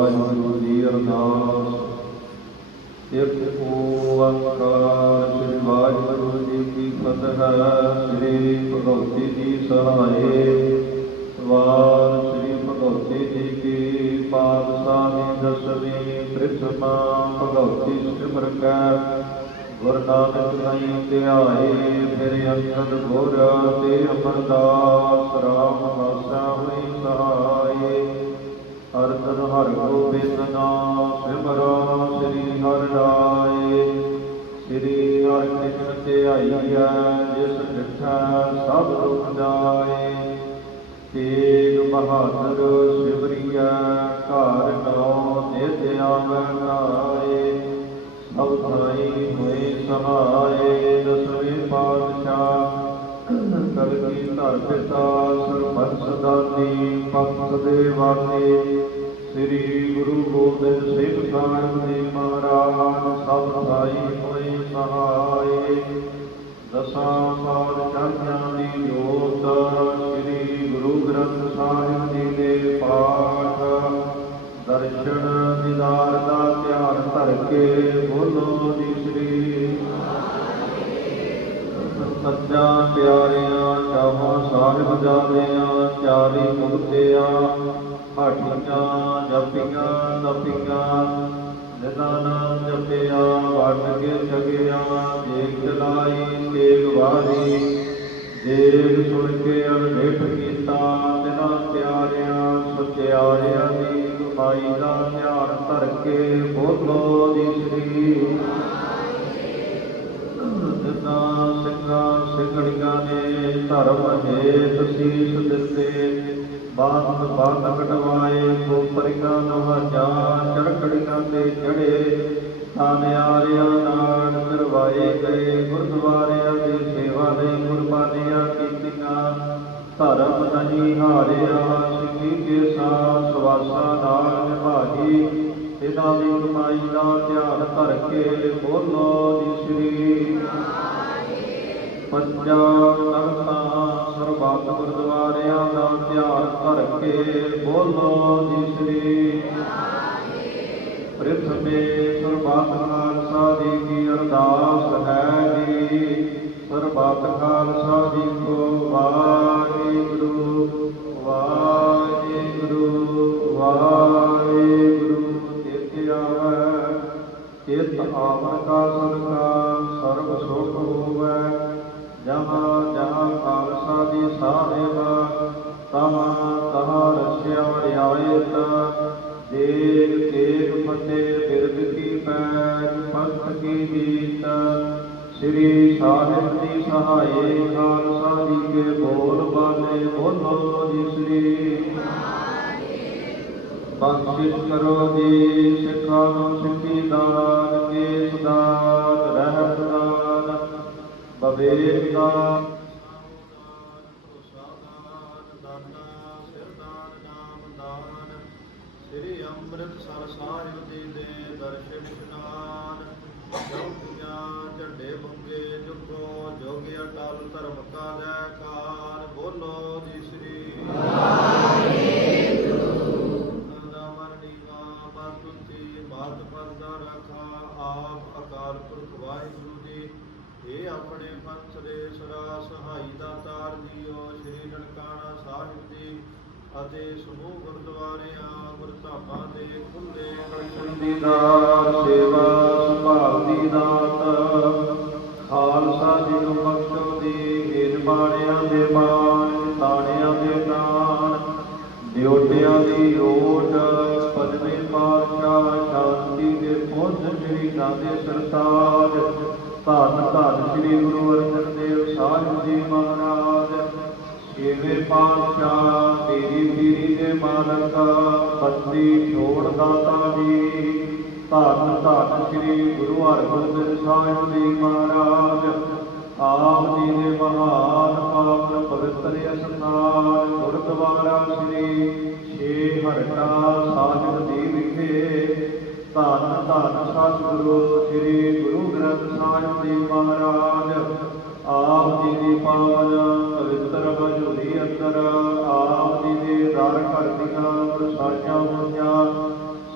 ਵਾਹਿਗੁਰੂ ਜੀ ਅਰਦਾਸ ਇੱਕ ਓੰਕਾਰ ਸ੍ਰੀ ਵਾਹਿਗੁਰੂ ਜੀ ਕੀ ਫਤਿਹ ਸ੍ਰੀ ਭਗਵਤੀ ਜੀ ਸਹਾਏ ਵਾਰ ਸ੍ਰੀ ਭਗਵਤੀ ਜੀ ਕੀ ਪਾਤਸ਼ਾਹੀ ਦਸਵੀਂ ਪ੍ਰਿਥਮਾ ਭਗਵਤੀ ਸਿਮਰ ਕੈ ਗੁਰ ਨਾਨਕ ਨਹੀਂ ਧਿਆਏ ਫਿਰ ਅੰਗਦ ਗੁਰ ਤੇ ਅਮਰਦਾਸ ਰਾਮ ਵਾਸਾ ਹੋਈ ਹਰ ਗੋਬਿੰਦ ਨਾਮ ਸਿਮਰੋ ਸ੍ਰੀ ਹਰਿ ਰਾਏ ਸ੍ਰੀ ਹਰਿ ਕ੍ਰਿਸ਼ਨ ਧਿਆਈਐ ਜਿਸ ਡਿਠਾ ਸਭ ਦੁਖ ਜਾਏ। ਤੇਗ ਬਹਾਦਰ ਸਿਮਰਿਐ ਘਰ ਨੌ ਨਿਤ ਆਵੈ ਗਾਏ ਸਭ ਥਾਈ ਹੋਏ ਸਹਾਏ ਦਸਵੇਂ ਪਾਤਸ਼ਾਹ। ਕਲਕੀ ਧਰ ਪਿਤਾ ਸਰਬੰਸ ਦਾਨੀ ਪੰਥ ਦੇ ਵਾਲੇ ਸ੍ਰੀ ਗੁਰੂ ਗੋਬਿੰਦ ਸਿੰਘ ਸਾਹਿਬ ਜੀ ਮਹਾਰਾਜ, ਸਭ ਥਾਈ ਹੋਏ ਸਹਾਏ। ਦਸਾਂ ਪਾਤਸ਼ਾਹਾਂ ਦੀ ਜੋਤ, ਸ੍ਰੀ ਗੁਰੂ ਗ੍ਰੰਥ ਸਾਹਿਬ ਜੀ ਦੇ ਪਾਠ, ਦਰਸ਼ਨ ਦੀਦਾਰ ਦਾ ਧਿਆਨ ਧਰ ਕੇ ਬੋਲੋ ਜੀ ਸ੍ਰੀ। ਸੱਚਾ ਪਿਆਰਿਆਂ ਚਾਹਾਂ ਸਾਹਿਬ ਜਾਦਿਆਂ, ਚਾਰੀ ਹਟੀਆਂ ਜਪੀਆਂ, ਤਪੀਆਂ, ਨਿਦਾਨ ਜਪਿਆ, ਵਟ ਕੇ ਜਗਿਆ, ਦੇਖ ਚਲਾਈ, ਤੇਗ ਵਾਰੀ, ਦੇਖ ਸੁਣ ਕੇ ਅਨੇਠ ਕੀਤਾ ਤਿਨਾ ਪਿਆਰਿਆਂ ਸਚਿਆਰਿਆਂ ਦੀ ਕਮਾਈ ਦਾ ਧਿਆਨ ਧਰ ਕੇ ਬੋਲੋ ਜੀ ਸ੍ਰੀ ਜਿਨ੍ਹਾਂ ਸਿੰਘਾਂ ਸਿੰਘੜੀਆਂ ਨੇ, ਧਰਮ ਹੇਤ ਸੀਸ ਦਿੱਤੇ। ਬਾਤ ਬਾਤ ਕਟਵਾਏ ਸੋ ਪਰਿਆਂ ਚੜਕੜੀਆਂ ਤੇ ਚੜੇ ਤਾਨਿਆਰਿਆਂ ਨਾਲ ਕਰਵਾਏ ਗਏ ਗੁਰਦੁਆਰਿਆਂ ਦੀ ਸੇਵਾ ਲਈ ਕੁਰਬਾਨੀਆਂ ਕੀਤੀਆਂ। ਧਰਮ ਨਹੀਂ ਹਾਰਿਆ, ਸਿੰਘੀ ਕੇ ਸਾਥ ਸਵਾਸਾਂ ਨਾਲ ਨਿਭਾਈ। ਇਹਨਾਂ ਦੀ ਕਮਾਈ ਦਾ ਧਿਆਨ ਧਰ ਕੇ ਬੋਲੋ ਜੀ ਸ੍ਰੀ। ਪੰਜਾ ਤਖਤਾਂ ਸਰਬੱਤ ਗੁਰਦੁਆਰਿਆਂ ਦਾ ਧਿਆਨ ਧਰ ਕੇ ਬੋਲੋ ਜੀ ਸ੍ਰੀ। ਪ੍ਰਿਥਮੇ ਸਰਬੱਤ ਖਾਲਸਾ ਜੀ ਕੀ ਅਰਦਾਸ ਹੈ ਜੀ। ਸਰਬੱਤ ਰਿਆਇਤ ਦੇਗ ਤੇਗ ਫਤਿਹ ਬਿਰਦ ਕੀ ਪੈਜ ਪੰਥ ਕੀ ਜੀਤ ਸ੍ਰੀ ਸਾਹਿਬ ਦੀ ਸਹਾਏ ਖਾਲਸਾ ਜੀ ਕੇ ਬੋਲ ਬਾਲੇ ਬੋਲੋ ਜੀ ਸ੍ਰੀ। ਬਖਸ਼ਿਸ਼ ਕਰੋ ਜੀ ਸਿੱਖਾਂ ਨੂੰ ਸਿੱਖੀ ਦਾਨ, ਕੇਸ ਦਾਨ, ਰਹਿਤ ਦਾਨ। ਬਵੇਕ ਦਾਨ ਸ੍ਰੀ ਅੰਮ੍ਰਿਤਸਰ ਸਾਹਿਬ ਜੀ ਦੇ ਦਰਸ਼ਨ ਇਸ਼ਨਾਨ ਜੋਗੀਆਂ ਝੰਡੇ ਬੰਗੇ ਜੁਗੋ ਜੋਗੀ ਅਟਲ ਧਰਮ ਕਾ ਜੈਕਾਰ, ਬੋਲੋ ਜੀ ਸ੍ਰੀ ਬਾਤ ਪਰਦਾ ਰਖਾ ਆਪ ਅਕਾਲ ਪੁਰਖ ਵਾਹਿਗੁਰੂ। ਜੀ ਇਹ ਆਪਣੇ ਪੰਥ ਦੇ ਸਦਾ ਸਹਾਈ ਦਾ ਤਾਰ ਦਿਓ ਸ੍ਰੀ ਨਨਕਾਣਾ ਸਾਹਿਬ ਜੀ ਅਤੇ ਸਮੂਹ ਗੁਰਦੁਆਰਿਆਂ ਗੁਰਧਾਮਾਂ ਦੀ ਦਾਤ ਸੇਵਾ ਸੰਭਾਲ ਦੀ ਦਾਤ। ਖਾਲਸਾ ਜੀ ਨੂੰ ਦੇ ਬਾਣ, ਤਾਣਿਆਂ ਦੀ ਓਟ ਪੰਜਵੇਂ ਪਾਤਸ਼ਾਹ, ਸ਼ਾਂਤੀ ਦੇ ਪੁੰਜ ਸ੍ਰੀ ਨਾਦੇ ਸਰਤਾਜ। ਧੰਨ ਧੰਨ ਸ੍ਰੀ ਗੁਰੂ ਅਰਜਨ ਦੇਵ ਸਾਹਿਬ ਜੀ ਮਹਾਰਾਜ। ਛੇਵੇਂ ਪਾਤਸ਼ਾਹ ਤੇਰੀ ਪੀਰੀ ਦੇ ਮਾਲਕ ਬੰਦੀ ਛੋੜ ਦਾਤਾ ਜੀ। ਧੰਨ ਧੰਨ ਸ੍ਰੀ ਗੁਰੂ ਹਰਗੋਬਿੰਦ ਸਾਹਿਬ ਜੀ ਮਹਾਰਾਜ। ਆਪ ਜੀ ਦੇ ਮਹਾਨ ਪਾਵਨ ਪਵਿੱਤਰ ਅਸਥਾਨ ਗੁਰਦੁਆਰਾ ਸ੍ਰੀ ਛੇ ਹਰਟਾ ਸਾਹਿਬ ਜੀ ਵਿਖੇ ਧੰਨ ਧੰਨ ਸਤਿਗੁਰੂ ਜੀ ਦੀ ਪਾਵਨ ਪਵਿੱਤਰ ਹਜ਼ੂਰੀ ਅੰਦਰ ਆਪ ਜੀ ਦੇ ਦਰ ਘਰ ਦੀਆਂ ਹੋਈਆਂ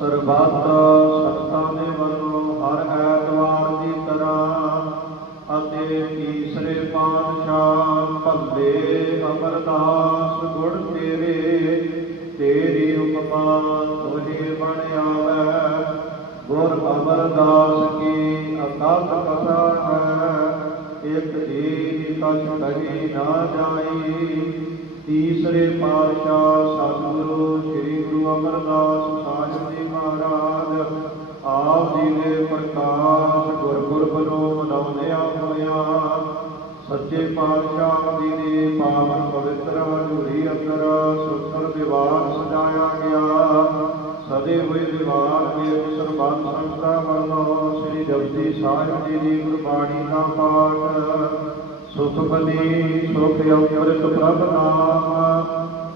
ਸਰਬੱਤ ਸੰਤਾਂ ਦੇ ਵੱਲੋਂ ਹਰ ਐਤਵਾਰ ਦੀ ਤਰ੍ਹਾਂ ਅਤੇ ਤੀਸਰੇ ਪਾਤਸ਼ਾਹ ਭੱਲੇ ਅਮਰਦਾਸ ਗੁੜ ਤੇਰੇ ਤੇਰੀ ਉਪਮਾ ਤੋਹੇ ਬਣ ਆਵੈ, ਗੁਰ ਅਮਰਦਾਸ ਕਛ ਕਹੀ ਨਾ ਜਾਈ ਤੀਸਰੇ ਪਾਤਸ਼ਾਹ ਸਤਿਗੁਰੂ ਸ੍ਰੀ ਗੁਰੂ ਅਮਰਦਾਸ ਸਾਹਿਬ ਜੀ ਮਹਾਰਾਜ ਆਪ ਜੀ ਦੇ ਪ੍ਰਕਾਸ਼ ਗੁਰਪੁਰਬ ਨੂੰ ਮਨਾਉਂਦਿਆਂ ਹੋਇਆਂ ਸੱਚੇ ਪਾਤਸ਼ਾਹ ਜੀ ਦੇ ਪਾਵਨ ਪਵਿੱਤਰ ਹਜ਼ੂਰੀ ਅੰਦਰ ਸੁਖਰ ਦੀਵਾਰ ਸਜਾਇਆ ਗਿਆ ਸਦੇ ਹੋਏ ਦੀਵਾਰ ਵਿੱਚ ਸਰਬੱਤ ਸੰਗਤਾਂ ਵੱਲੋਂ ਸ੍ਰੀ ਜਪਜੀ ਸਾਹਿਬ ਜੀ ਦੀ ਗੁਰਬਾਣੀ ਦਾ ਪਾਠ ਸੁਖਮਨੀ ਬਲੀ ਸੁਖ ਅੰਮ੍ਰਿਤ ਪ੍ਰਭ ਨਾਮ,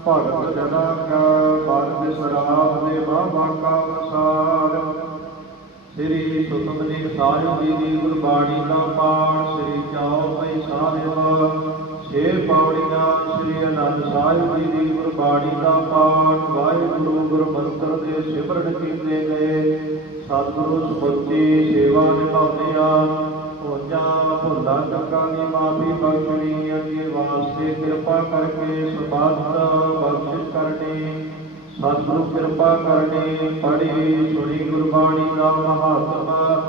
ਭਗਤ ਜਨਾ ਕਾ ਬਾਰਿ ਸਰਾਬ ਦੇ ਬਾਬਾ ਕਾ ਵਸਾਰ। ਸ੍ਰੀ ਸੁਖਮਨੀ ਸਾਹਿਬ ਜੀ ਦੀ ਗੁਰਬਾਣੀ ਦਾ ਪਾਠ ਸ੍ਰੀ ਚੌਪਈ ਸਾਹਿਬ, ਛੇ ਪੌੜੀਆਂ ਸ੍ਰੀ ਅਨੰਦ ਸਾਹਿਬ ਜੀ ਦੀ ਗੁਰਬਾਣੀ ਦਾ ਪਾਠ ਵਾਹਿਗੁਰੂ ਗੁਰਮੰਤਰ ਦੇ ਸਿਮਰਨ ਕੀਤੇ ਗਏ। ਸਤਿਗੁਰੂ ਸਮੁੱਚੀ ਸੇਵਾ ਨਿਭਾਉਂਦਿਆਂ ਹੋਜਾਂ ਭੁੱਲਾਂ ਚੱਕਾਂ ਮਾਫੀ ਬਖਸ਼ਣੀ ਅੱਗੇ ਵਾਸਤੇ ਕਿਰਪਾ ਕਰਕੇ ਸੁਬਾਤ ਬਖਸ਼ਿਸ਼ ਕਰਨੀ। ਸਤਿਗੁਰੂ ਕਿਰਪਾ ਕਰਨੀ ਪੜੀ ਸੁਣੀ ਗੁਰਬਾਣੀ ਦਾ ਮਹਾਤਮਾ।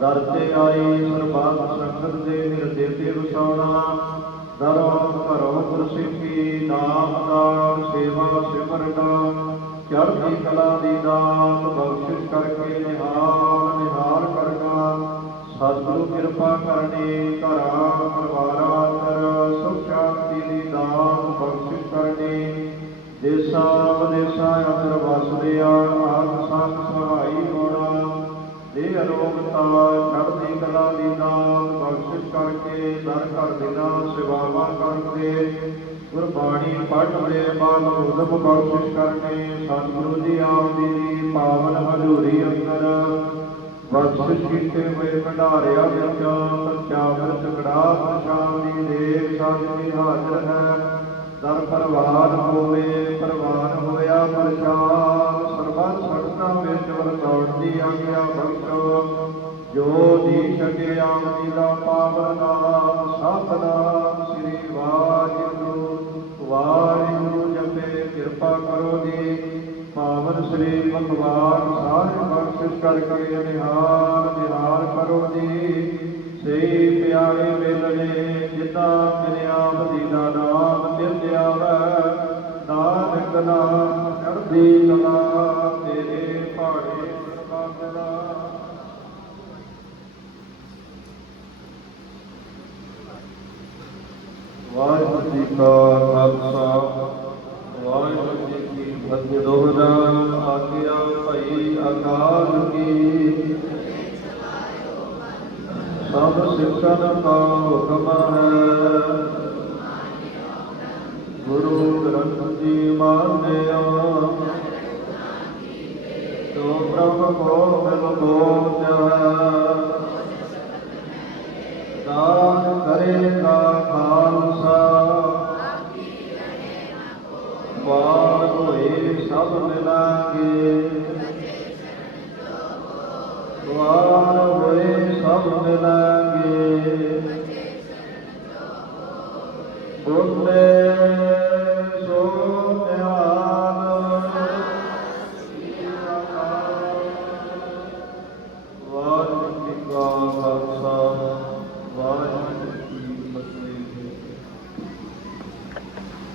ਦਰ ਆਈ ਸਰਬੱਤ ਸੰਗਤ ਦੇ ਹਿਰਦੇ ਤੇ ਵਸਾਉਣਾ ਦਰੋਂ ਘਰੋਂ ਗੁਰਸਿੱਖੀ, ਨਾਮ ਦਾ ਸੇਵਾ ਸਿਮਰਨ। ਚੜ੍ਹਦੀ ਕਲਾ ਦੀ ਦਾਤ ਬਖਸ਼ਿਸ਼ ਕਰਕੇ ਨਿਹਾਲ ਸਤਿਗੁਰੂ ਕਿਰਪਾ ਕਰਨੀ ਘਰਾਂ ਪਰਿਵਾਰਾਂ ਅੰਦਰ ਸੁਖ ਸ਼ਾਂਤੀ ਦੀ ਦਾਤ ਬਖਸ਼ਿਸ਼ ਕਰਨੀ। ਦੇਸਾਂ ਵਿਦੇਸਾਂ ਅੰਦਰ ਵਸਦੇ ਆ ਆਪ ਸੰਗ ਸਹਾਈ ਹੋਣਾ। ਦੇ ਅਰੋਗਤਾ ਚੜ੍ਹਦੀ ਕਲਾ ਦੀ ਦਾਤ ਬਖਸ਼ਿਸ਼ ਕਰਕੇ, ਦਰ ਘਰ ਦਿਨਾਂ ਸੇਵਾਵਾਂ ਕਰਕੇ ਗੁਰਬਾਣੀ ਪੜ੍ਹਦੇ, ਬਾਲ ਉਦਮ ਬਖਸ਼ਿਸ਼ ਕਰਨੇ। ਸਤਿਗੁਰੂ ਜੀ ਆਪ ਜੀ ਦੀ ਪਾਵਨ ਹਜ਼ੂਰੀ ਅੰਦਰ ਬਖਸ਼ਿਸ਼ ਕੀਤੇ ਹੋਏ ਭੰਡਾਰਿਆਂ ਵਿੱਚ ਸੱਚਾ ਟੁਕੜਾ ਪ੍ਰਸ਼ਾਦ ਦੀ ਦੇਖ ਹਾਜ਼ਰ ਹੈ। ਦਰ ਪਰਵਾਨ ਹੋਵੇ, ਪਰਵਾਨ ਹੋਇਆ ਪ੍ਰਸ਼ਾਦ। ਸਰਬੱਤ ਸੰਗਤਾਂ ਵਿੱਚ ਵਰਤਾਉਣ ਦੀ ਆਗਿਆ ਬਖਸ਼ੋ। ਜੋ ਦੀ ਛਕੇ ਆਮ ਦਾ ਪਾਵਨ ਸ੍ਰੀ ਸਾਰੇ ਬਖਸ਼ਿਸ਼ ਕਰਕੇ ਨਿਹਾਲ ਨਿਹਾਲ ਕਰੋ ਜੀ। ਸਹੀ ਪਿਆਰੇ ਮਿਲਣੇ, ਜਿਤਾ ਮੇਰੇ ਆਪ ਦੀ ਦਾ ਨਾਮ ਤਿਲ ਆਵੈ। ਨਾਨਕ ਨਾਮ ਚੜ੍ਹਦੀ ਕਲਾ, ਤੇਰੇ ਪਹਾੜੇ ਸਰਬੱਤ ਵਾਹਿਗੁਰੂ ਜੀ ਕਾ ਖਾਲਸਾ, ਵਾਹਿਗੁਰੂ ਜੀ ਕੀ ਫਤਿਹ ਭਈ ਅਕਾਲ ਕੀ? ਸਭ ਸਿੱਖਣ ਕਾ ਹੁਕਮ ਹੈ। ਗੁਰੂ ਗ੍ਰੰਥ ਜੀ ਮਾਨਿਓ ਜੋ ਪ੍ਰਭ ਕੋ ਮਿਲ ਬੋਚੈ ਦਾਨ ਕਰੇਗਾ ਖਾਲਸਾ। ਸਭ ਮਿਲਾਂਗੇ ਵਾਰ ਹੋਏ ਸਭ ਮਿਲਾਂਗੇ ਬੋਲੇ